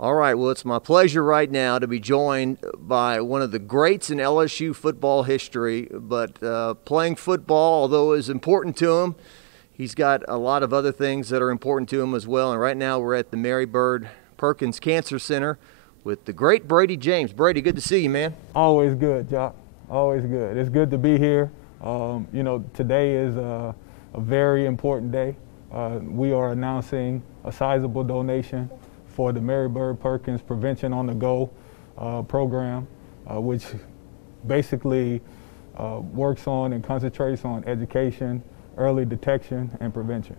All right, well, it's my pleasure right now to be joined by one of the greats in LSU football history, but playing football, although is important to him, he's got a lot of other things that are important to him as well. And right now we're at the Mary Bird Perkins Cancer Center with the great Bradie James. Bradie, good to see you, man. Always good, Jacques. Always good. It's good to be here. Today is a very important day. We are announcing a sizable donation for the Mary Bird Perkins Prevention on the Go program, which basically works on and concentrates on education, early detection, and prevention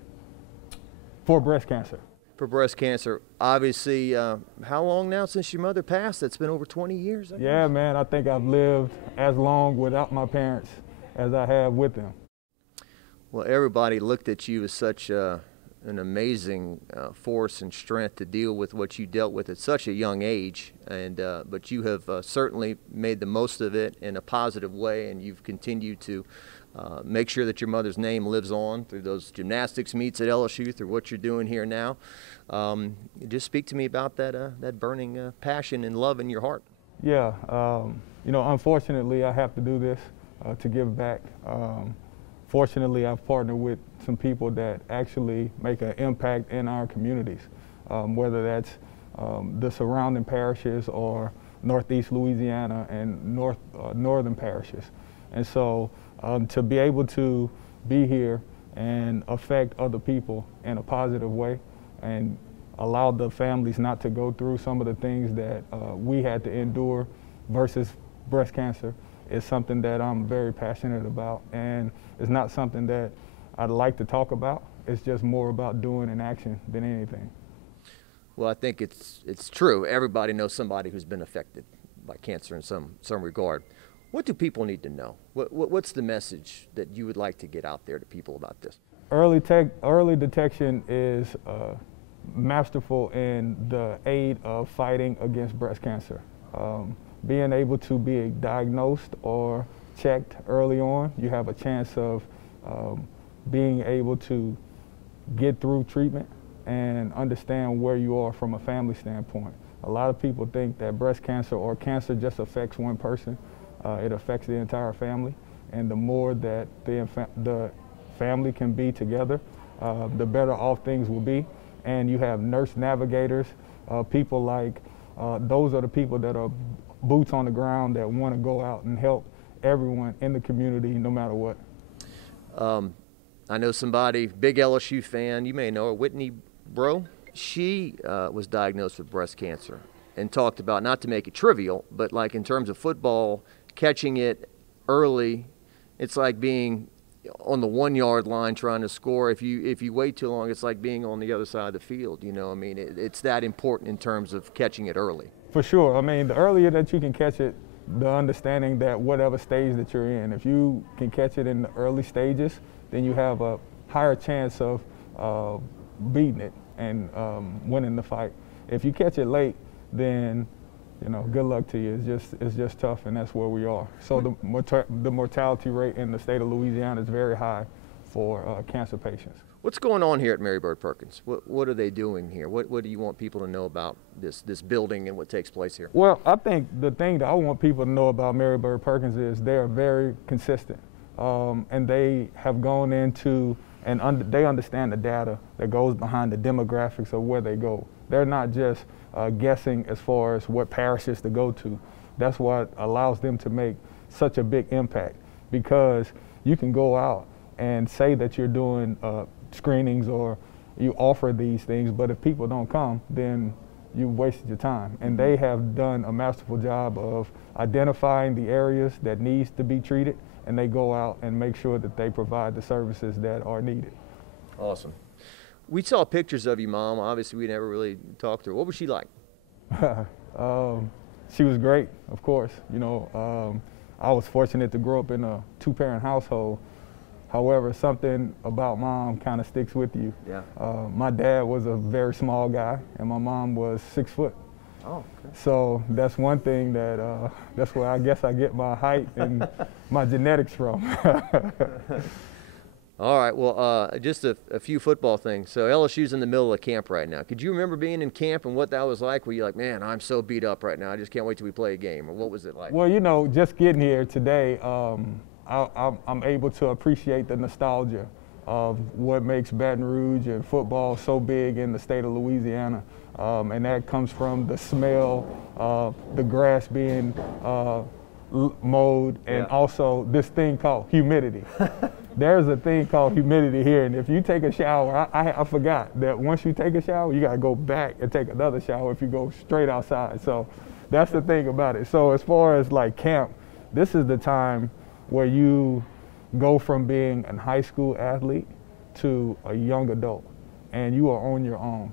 for breast cancer. For breast cancer, obviously, how long now since your mother passed? That's been over 20 years, I guess. Yeah, man, I think I've lived as long without my parents as I have with them. Well, everybody looked at you as such an amazing force and strength to deal with what you dealt with at such a young age, and but you have certainly made the most of it in a positive way, and you've continued to make sure that your mother's name lives on through those gymnastics meets at LSU, through what you're doing here now. Just speak to me about that burning passion and love in your heart. Yeah, unfortunately, I have to do this to give back. Fortunately, I've partnered with some people that actually make an impact in our communities, whether that's the surrounding parishes or Northeast Louisiana and northern parishes. And so to be able to be here and affect other people in a positive way and allow the families not to go through some of the things that we had to endure versus breast cancer is something that I'm very passionate about, and it's not something that I'd like to talk about. It's just more about doing an action than anything. Well, I think it's true. Everybody knows somebody who's been affected by cancer in some regard. What do people need to know? What's the message that you would like to get out there to people about this? Early detection is masterful in the aid of fighting against breast cancer. Being able to be diagnosed or checked early on, you have a chance of being able to get through treatment and understand where you are from a family standpoint. A lot of people think that breast cancer or cancer just affects one person. It affects the entire family, and the more that the family can be together, the better off things will be. And you have nurse navigators, people like those are the people that are boots on the ground that want to go out and help everyone in the community no matter what. I know somebody, big LSU fan, you may know her, Whitney Bro. She was diagnosed with breast cancer and talked about, not to make it trivial, but like in terms of football, catching it early, it's like being on the 1 yard line trying to score. If you wait too long, it's like being on the other side of the field. You know, I mean, it's that important in terms of catching it early. For sure. I mean, the earlier that you can catch it, the understanding that whatever stage that you're in, if you can catch it in the early stages, then you have a higher chance of beating it and winning the fight. If you catch it late, then good luck to you. It's just tough, and that's where we are. So the mortality rate in the state of Louisiana is very high for cancer patients. What's going on here at Mary Bird Perkins? What are they doing here? What do you want people to know about this building and what takes place here? Well, I think the thing that I want people to know about Mary Bird Perkins is they are very consistent, and they have gone into and they understand the data that goes behind the demographics of where they go. They're not just guessing as far as what parishes to go to. That's what allows them to make such a big impact, because you can go out and say that you're doing screenings or you offer these things, but if people don't come, then you've wasted your time. And they have done a masterful job of identifying the areas that needs to be treated, and they go out and make sure that they provide the services that are needed. Awesome. We saw pictures of you, Mom. Obviously, we never really talked to her. What was she like? She was great, of course. I was fortunate to grow up in a two-parent household. However, something about Mom kind of sticks with you. Yeah. My dad was a very small guy, and my mom was 6 foot. Oh, okay. So that's one thing that's where I guess I get my height and my genetics from. All right, well, just a few football things. So LSU's in the middle of camp right now. Could you remember being in camp and what that was like? Were you like, man, I'm so beat up right now, I just can't wait till we play a game? Or what was it like? Well, you know, just getting here today, I'm able to appreciate the nostalgia of what makes Baton Rouge and football so big in the state of Louisiana. And that comes from the smell of the grass being mowed, and also this thing called humidity. There's a thing called humidity here, and if you take a shower, I forgot that once you take a shower, you got to go back and take another shower if you go straight outside. So that's the thing about it. So as far as like camp, this is the time where you go from being a high school athlete to a young adult, and you are on your own.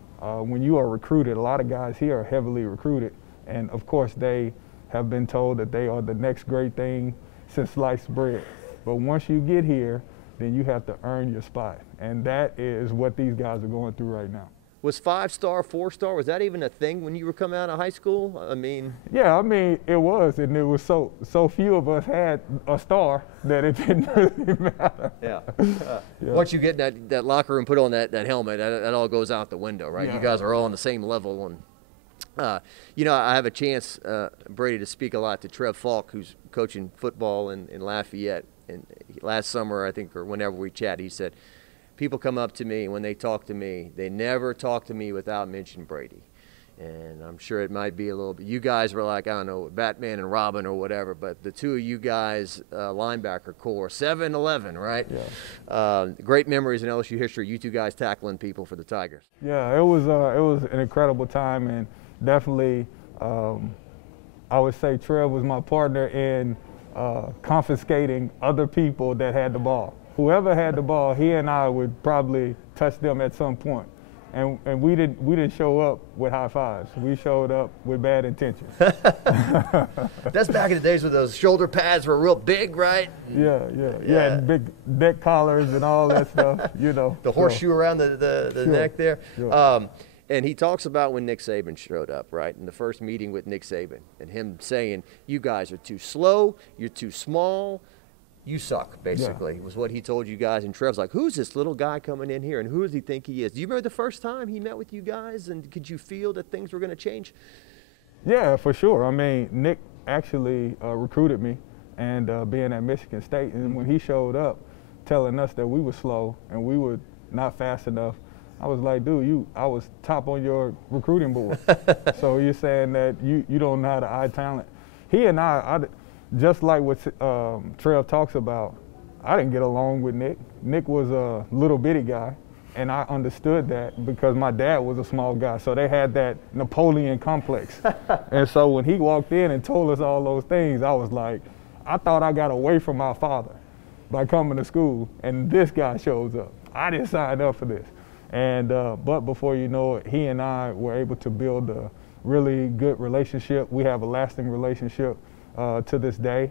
When you are recruited, a lot of guys here are heavily recruited, and of course they have been told that they are the next great thing since sliced bread. But once you get here, then you have to earn your spot, and that is what these guys are going through right now. Was 5-star, 4-star, was that even a thing when you were coming out of high school? I mean. Yeah, I mean, it was, and it was so few of us had a star that it didn't really matter. Yeah. Once you get in that locker room, put on that helmet, that all goes out the window, right? Yeah. You guys are all on the same level. And you know, I have a chance, Bradie, to speak a lot to Trev Falk, who's coaching football in Lafayette. And last summer, I think, or whenever we chat, he said, people come up to me, when they talk to me, they never talk to me without mentioning Bradie. And I'm sure it might be a little bit, you guys were like, I don't know, Batman and Robin or whatever, but the two of you guys, linebacker core, 7-11, right? Yeah. Great memories in LSU history, you two guys tackling people for the Tigers. Yeah, it was an incredible time, and definitely, I would say Trev was my partner in confiscating other people that had the ball. Whoever had the ball, he and I would probably touch them at some point. And we didn't show up with high fives. We showed up with bad intentions. That's back in the days when those shoulder pads were real big, right? Yeah. And big neck collars and all that stuff, you know. The horseshoe around the sure, neck there. Sure. And he talks about when Nick Saban showed up, right, in the first meeting with Nick Saban, and him saying, you guys are too slow, you're too small, you suck, basically, was what he told you guys. And Trev's like, who's this little guy coming in here, and who does he think he is? Do you remember the first time he met with you guys, and could you feel that things were going to change? Yeah, for sure. I mean, Nick actually recruited me, and being at Michigan State, and when he showed up telling us that we were slow and we were not fast enough, I was like, dude, I was top on your recruiting board. So you're saying that you don't know how to eye talent. He and I just like what Trev talks about, I didn't get along with Nick. Nick was a little bitty guy, and I understood that because my dad was a small guy. So they had that Napoleon complex. And so when he walked in and told us all those things, I was like, I thought I got away from my father by coming to school, and this guy shows up. I didn't sign up for this. And but before you know it, he and I were able to build a really good relationship. We have a lasting relationship to this day.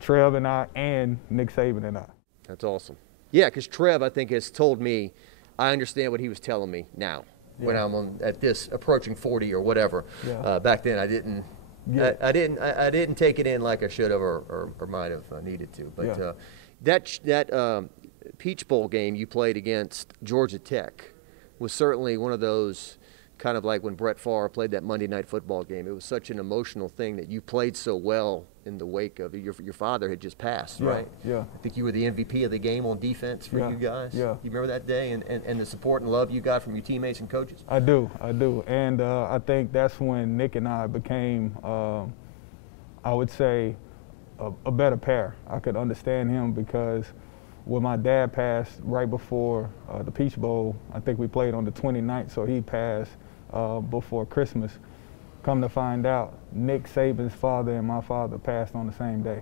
Trev and I, and Nick Saban and I. That's awesome. Yeah, because Trev, I think, has told me, I understand what he was telling me now when I'm at this approaching 40 or whatever. Yeah. Back then, I didn't. Yeah. I didn't take it in like I should have or might have needed to. But that Peach Bowl game you played against Georgia Tech was certainly one of those, kind of like when Brett Favre played that Monday Night Football game. It was such an emotional thing that you played so well in the wake of your father had just passed, right? Yeah. I think you were the MVP of the game on defense for you guys. Yeah. You remember that day and the support and love you got from your teammates and coaches? I do. And I think that's when Nick and I became, I would say, a better pair. I could understand him because when my dad passed right before the Peach Bowl, I think we played on the 29th, so he passed before Christmas. Come to find out, Nick Saban's father and my father passed on the same day.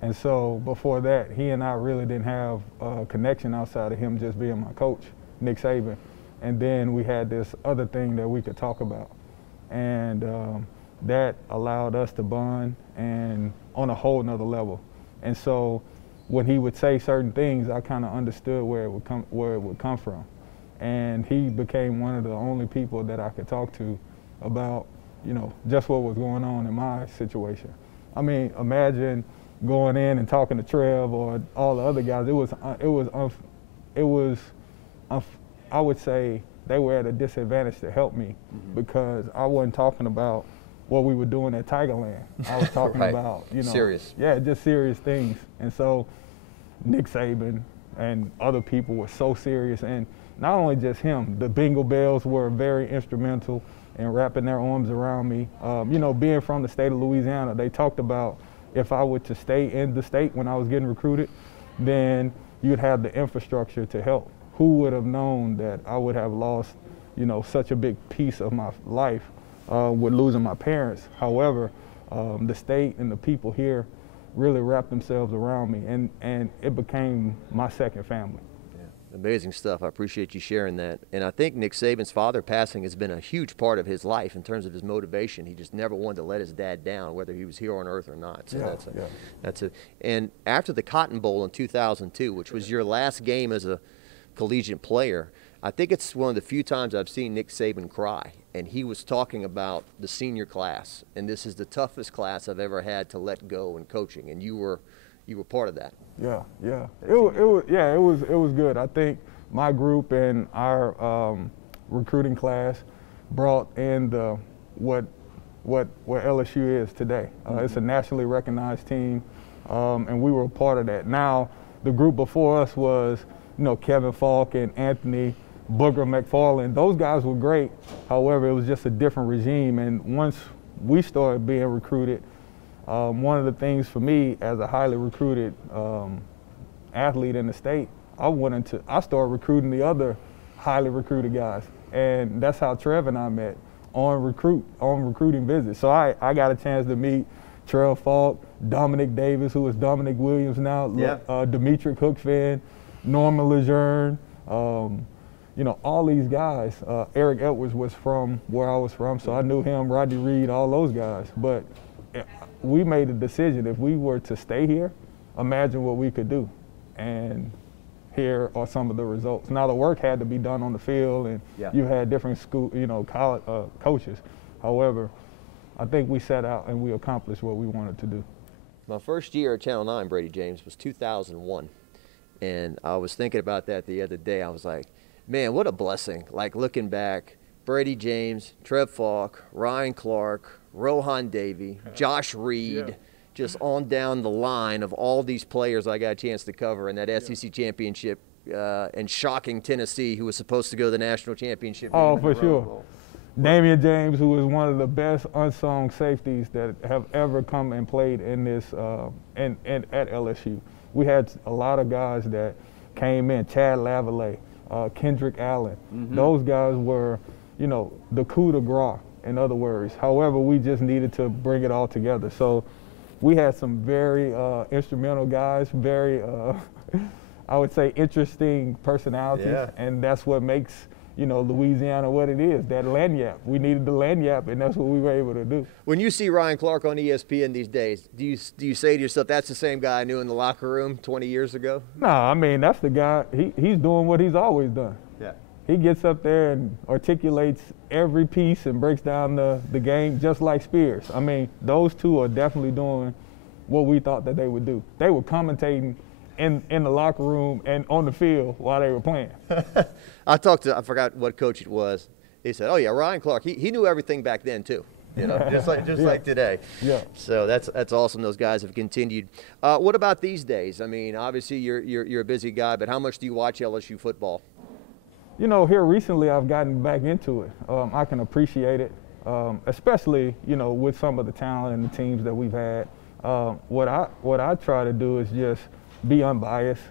And so before that, he and I really didn't have a connection outside of him just being my coach, Nick Saban. And then we had this other thing that we could talk about. And that allowed us to bond and on a whole nother level. And so when he would say certain things, I kind of understood where it would come from. And he became one of the only people that I could talk to about, just what was going on in my situation. I mean, imagine going in and talking to Trev or all the other guys. I would say they were at a disadvantage to help me because I wasn't talking about what we were doing at Tigerland. I was talking right. about, serious. Yeah, just serious things. And so Nick Saban and other people were so serious. And not only just him, the Bingo Bells were very instrumental in wrapping their arms around me. Being from the state of Louisiana, they talked about if I were to stay in the state when I was getting recruited, then you'd have the infrastructure to help. Who would have known that I would have lost, such a big piece of my life with losing my parents? However, the state and the people here really wrapped themselves around me, and it became my second family. Amazing stuff. I appreciate you sharing that. And I think Nick Saban's father passing has been a huge part of his life in terms of his motivation. He just never wanted to let his dad down, whether he was here on earth or not. So And after the Cotton Bowl in 2002, which was your last game as a collegiate player, I think it's one of the few times I've seen Nick Saban cry. And he was talking about the senior class, and this is the toughest class I've ever had to let go in coaching. And you were part of that. Yeah. It was good. I think my group and our recruiting class brought in what LSU is today. It's a nationally recognized team, and we were a part of that. Now, the group before us was, Kevin Falk and Anthony Booger McFarland. Those guys were great. However, it was just a different regime. And once we started being recruited, one of the things for me as a highly recruited athlete in the state, I started recruiting the other highly recruited guys. And that's how Trev and I met, on recruiting visits. So I got a chance to meet Trev Falk, Dominic Davis, who is Dominic Williams now, Demetric Hookfin, Norman Lejeune, all these guys. Eric Edwards was from where I was from, so I knew him, Rodney Reed, all those guys. But we made a decision, if we were to stay here, imagine what we could do. And here are some of the results. Now, the work had to be done on the field, and you had different school, college coaches. However, I think we set out and we accomplished what we wanted to do. My first year at Channel 9, Bradie James, was 2001. And I was thinking about that the other day. I was like, man, what a blessing. Like, looking back, Bradie James, Trev Falk, Ryan Clark, Rohan Davey, Josh Reed, just on down the line of all these players I got a chance to cover in that SEC championship, and shocking Tennessee, who was supposed to go to the national championship. Oh, for sure. Damian James, who is one of the best unsung safeties that have ever come and played in this and at LSU. We had a lot of guys that came in, Chad Lavallee, Kendrick Allen. Those guys were, the coup de grace, in other words. However, we just needed to bring it all together. So we had some very instrumental guys, very, I would say, interesting personalities, and that's what makes, Louisiana what it is, that lanyard. We needed the lanyard, and that's what we were able to do. When you see Ryan Clark on ESPN these days, do you say to yourself, that's the same guy I knew in the locker room 20 years ago? No, I mean, that's the guy, he's doing what he's always done. Yeah. He gets up there and articulates every piece and breaks down the game just like Spears. I mean, those two are definitely doing what we thought that they would do. They were commentating in the locker room and on the field while they were playing. I forgot what coach it was. He said, oh yeah, Ryan Clark, he knew everything back then too. Just like today. Yeah. So that's awesome. Those guys have continued. What about these days? I mean, obviously you're a busy guy, but how much do you watch LSU football? Here recently I've gotten back into it. I can appreciate it, especially with some of the talent and the teams that we've had. What I try to do is just be unbiased.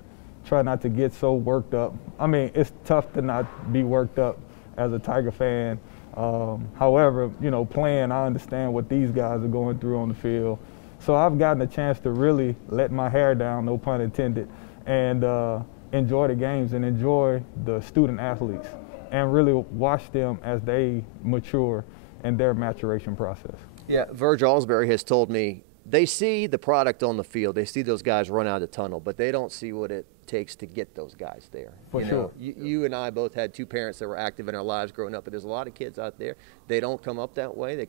Try not to get so worked up. I mean, it's tough to not be worked up as a Tiger fan. However, playing, I understand what these guys are going through on the field. So I've gotten a chance to really let my hair down, no pun intended, and enjoy the games and enjoy the student athletes and really watch them as they mature in their maturation process. Yeah, Verge Alsbury has told me they see the product on the field. They see those guys run out of the tunnel, but they don't see what it takes to get those guys there. For sure. You and I both had two parents that were active in our lives growing up, but there's a lot of kids out there, they don't come up that way. They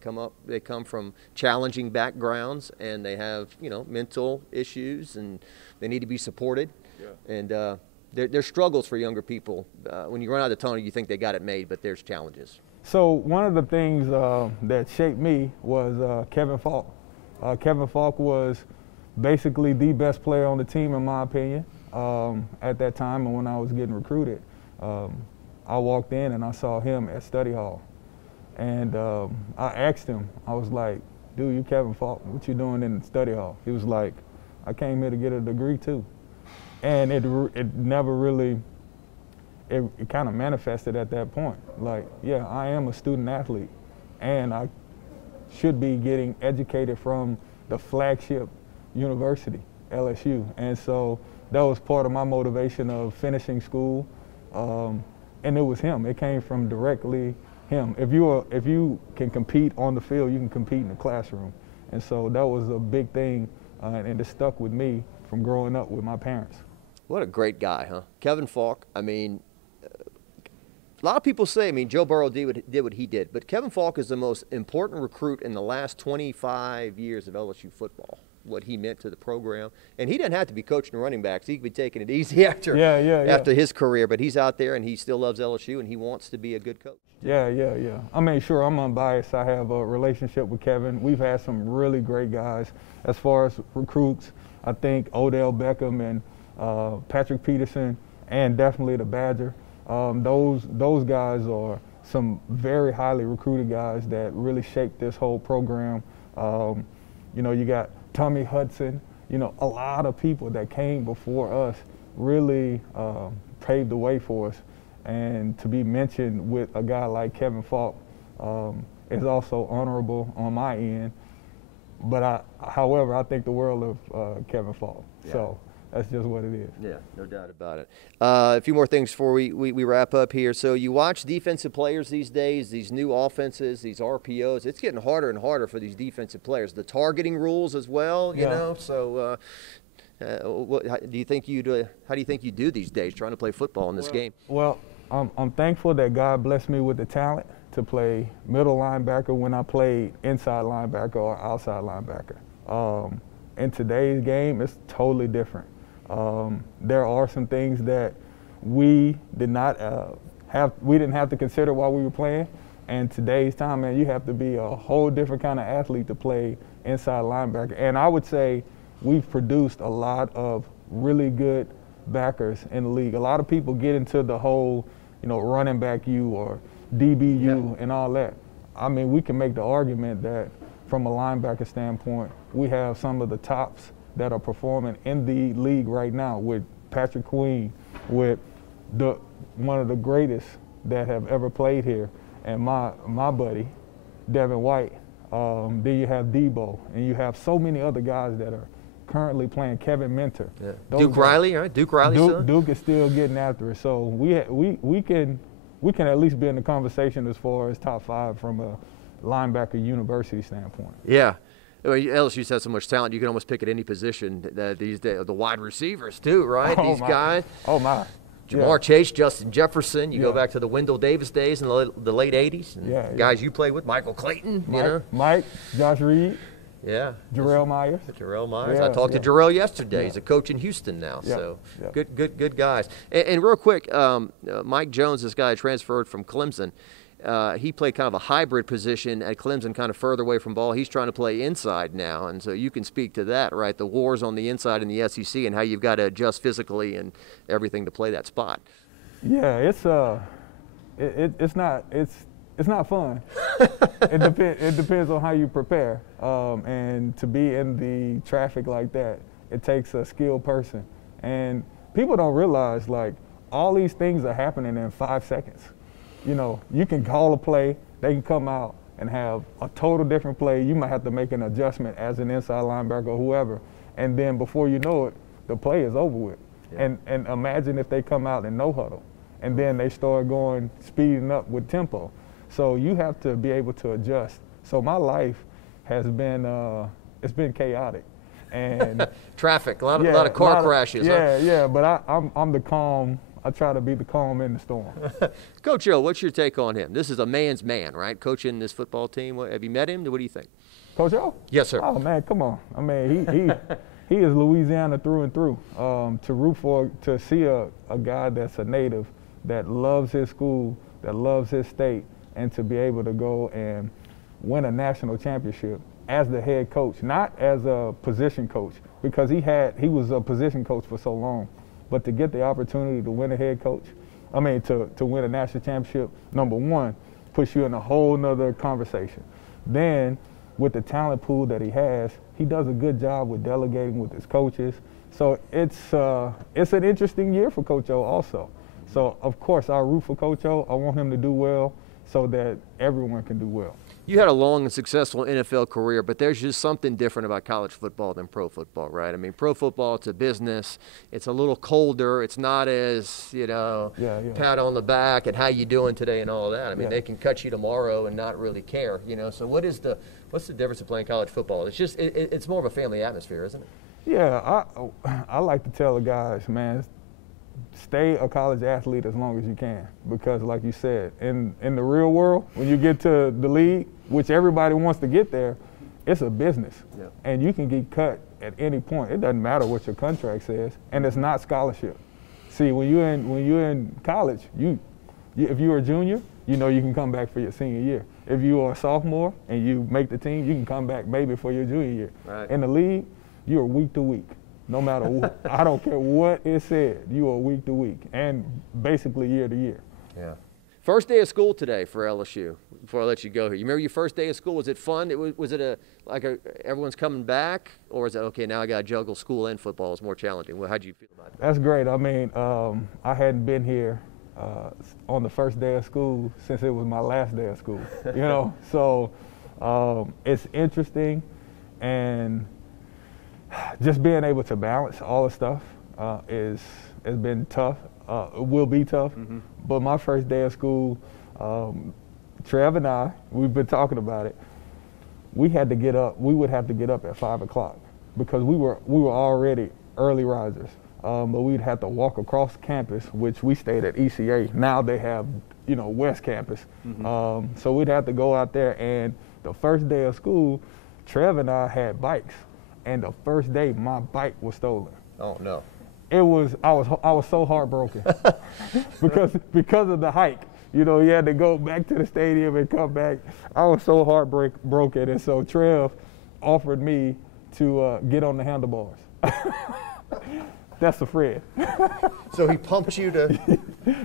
come from challenging backgrounds, and they have, mental issues, and they need to be supported. Yeah. And there's struggles for younger people. When you run out of the tunnel, you think they got it made, but there's challenges. So one of the things that shaped me was Kevin Falk. Kevin Falk was basically the best player on the team, in my opinion, at that time. And when I was getting recruited, I walked in and I saw him at study hall. And I asked him, I was like, dude, you Kevin Falk, what you doing in the study hall? He was like, I came here to get a degree too. And it never really, it kind of manifested at that point. Like, yeah, I am a student athlete, and I should be getting educated from the flagship university, LSU. And so that was part of my motivation of finishing school. And it was him. It came from directly him. If you can compete on the field, you can compete in the classroom. And so that was a big thing, and it stuck with me from growing up with my parents. What a great guy, huh? Kevin Falk, I mean, a lot of people say, Joe Burrow did what he did, but Kevin Falk is the most important recruit in the last 25 years of LSU football, what he meant to the program. And he didn't have to be coaching running backs. He could be taking it easy after his career, but he's out there and he still loves LSU and he wants to be a good coach. Yeah. I mean, sure, I'm unbiased. I have a relationship with Kevin. We've had some really great guys as far as recruits. I think Odell Beckham and Patrick Peterson, and definitely the Badger. Those guys are some very highly recruited guys that really shaped this whole program. You got Tommy Hudson. A lot of people that came before us really paved the way for us. And to be mentioned with a guy like Kevin Falk is also honorable on my end. But however, I think the world of Kevin Falk. Yeah. So that's just what it is. Yeah, no doubt about it. A few more things before we wrap up here. So you watch defensive players these days, these new offenses, these RPOs. It's getting harder and harder for these defensive players. The targeting rules as well, you know. So how do you think you do these days trying to play football in this game? Well, I'm thankful that God blessed me with the talent to play middle linebacker when I played inside linebacker or outside linebacker. In today's game, it's totally different. There are some things that we didn't have to consider while we were playing. And today's time, man, you have to be a whole different kind of athlete to play inside linebacker. And I would say we've produced a lot of really good backers in the league. A lot of people get into the whole, running back you or DBU and all that. I mean, we can make the argument that from a linebacker standpoint, we have some of the tops that are performing in the league right now with Patrick Queen, with one of the greatest that have ever played here, and my buddy, Devin White. Then you have Debo, and you have so many other guys that are currently playing. Kevin Minter. Yeah. Duke Riley, right? Duke Riley. Duke is still getting after it. So we can at least be in the conversation as far as top 5 from a linebacker university standpoint. Yeah. LSU's has so much talent, you can almost pick at any position these days. The wide receivers, too, right? These guys. Oh, my. Jamar Chase, Justin Jefferson. You go back to the Wendell Davis days in the late 80s. And guys you played with, Michael Clayton. Mike, Josh Reed. Yeah. Jarrell Myers. Yeah, I talked to Jarrell yesterday. He's a coach in Houston now. So good guys. And real quick, Mike Jones, this guy transferred from Clemson. He played kind of a hybrid position at Clemson, kind of further away from ball. He's trying to play inside now, and so you can speak to that, right? The wars on the inside in the SEC and how you've got to adjust physically and everything to play that spot. Yeah, it's not fun. It depends on how you prepare, and to be in the traffic like that, it takes a skilled person, and people don't realize like all these things are happening in 5 seconds. You can call a play, they can come out and have a total different play. You might have to make an adjustment as an inside linebacker or whoever, and then before you know it, the play is over with. Yeah. And imagine if they come out in no huddle, and then they start speeding up with tempo. So you have to be able to adjust. So my life has been, it's been chaotic. And traffic, a lot of car crashes. Yeah, but I'm the calm. I try to be the calm in the storm. Coach Joe, what's your take on him? This is a man's man, right? Coaching this football team. Have you met him? What do you think? Coach Joe? Yes, sir. Oh man, come on. I mean, he is Louisiana through and through. To see a guy that's a native that loves his school, that loves his state, and to be able to go and win a national championship as the head coach, not as a position coach, because he was a position coach for so long. But to get the opportunity to win a head coach, to win a national championship, number one, puts you in a whole nother conversation. Then, with the talent pool that he has, he does a good job with delegating with his coaches. So it's an interesting year for Coach O also. So, of course, I root for Coach O. I want him to do well so that everyone can do well. You had a long and successful NFL career, but there's just something different about college football than pro football, right? I mean, pro football, it's a business. It's a little colder. It's not as, pat on the back and how you doing today and all that. I mean, they can cut you tomorrow and not really care, So what's the difference of playing college football? It's just it's more of a family atmosphere, isn't it? Yeah, I like to tell the guys, man, stay a college athlete as long as you can, because like you said, in the real world, when you get to the league, which everybody wants to get there, it's a business. Yeah. And you can get cut at any point. It doesn't matter what your contract says, and it's not scholarship. See, when you're in college, if you're a junior, you can come back for your senior year. If you are a sophomore and you make the team, you can come back maybe for your junior year. Right. In the league, you're week to week. No matter what, I don't care what it said, you are week to week and basically year to year. Yeah. First day of school today for LSU. Before I let you go here, you remember your first day of school? Was it fun? Was it everyone's coming back, or is it okay? Now I got to juggle school and football. It's more challenging. Well, how'd you feel about it? That's great. I mean, I hadn't been here on the first day of school since it was my last day of school. So it's interesting, and just being able to balance all the stuff has been tough. It will be tough. Mm-hmm. But my first day of school, Trev and I, we've been talking about it. We had to get up. We would have to get up at 5 o'clock because we were already early risers. But we'd have to walk across campus, which we stayed at ECA. Now they have, West Campus. Mm-hmm. So we'd have to go out there. And the first day of school, Trev and I had bikes. And the first day, my bike was stolen. Oh no! I was so heartbroken because of the hike. You had to go back to the stadium and come back. I was so heartbroken, and so Trev offered me to get on the handlebars. That's a friend. So he pumped you to?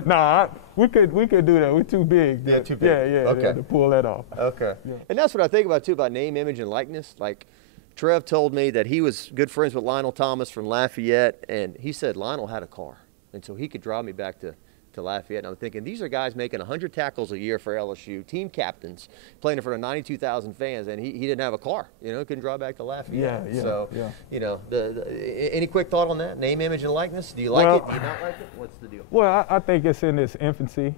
Nah, we could do that. We're too big. Yeah, too big. Yeah, okay. To pull that off. Okay. Yeah. And that's what I think about too, about name, image, and likeness. Like, Trev told me that he was good friends with Lionel Thomas from Lafayette, and he said Lionel had a car, and so he could drive me back to Lafayette. And I'm thinking, these are guys making 100 tackles a year for LSU, team captains, playing in front of 92,000 fans, and he didn't have a car. Couldn't drive back to Lafayette. Yeah. So, any quick thought on that? Name, image, and likeness? Do you like it? Do you not like it? What's the deal? Well, I think it's in its infancy.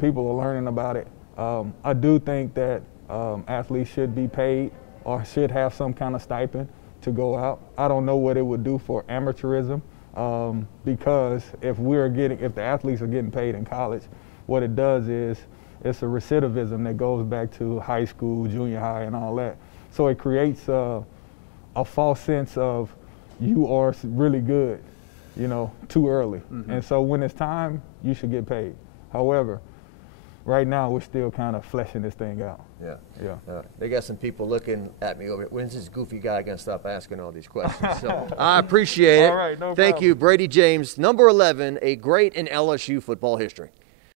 People are learning about it. I do think that athletes should be paid or should have some kind of stipend to go out. I don't know what it would do for amateurism, because if the athletes are getting paid in college, what it does is it's a recidivism that goes back to high school, junior high, and all that. So it creates a false sense of you are really good, too early. Mm-hmm. And so when it's time, you should get paid. However, right now, we're still kind of fleshing this thing out. Yeah. They got some people looking at me over here. When's this goofy guy going to stop asking all these questions? So I appreciate it. All right, no Thank problem. you, Bradie James, number 11, a great in LSU football history.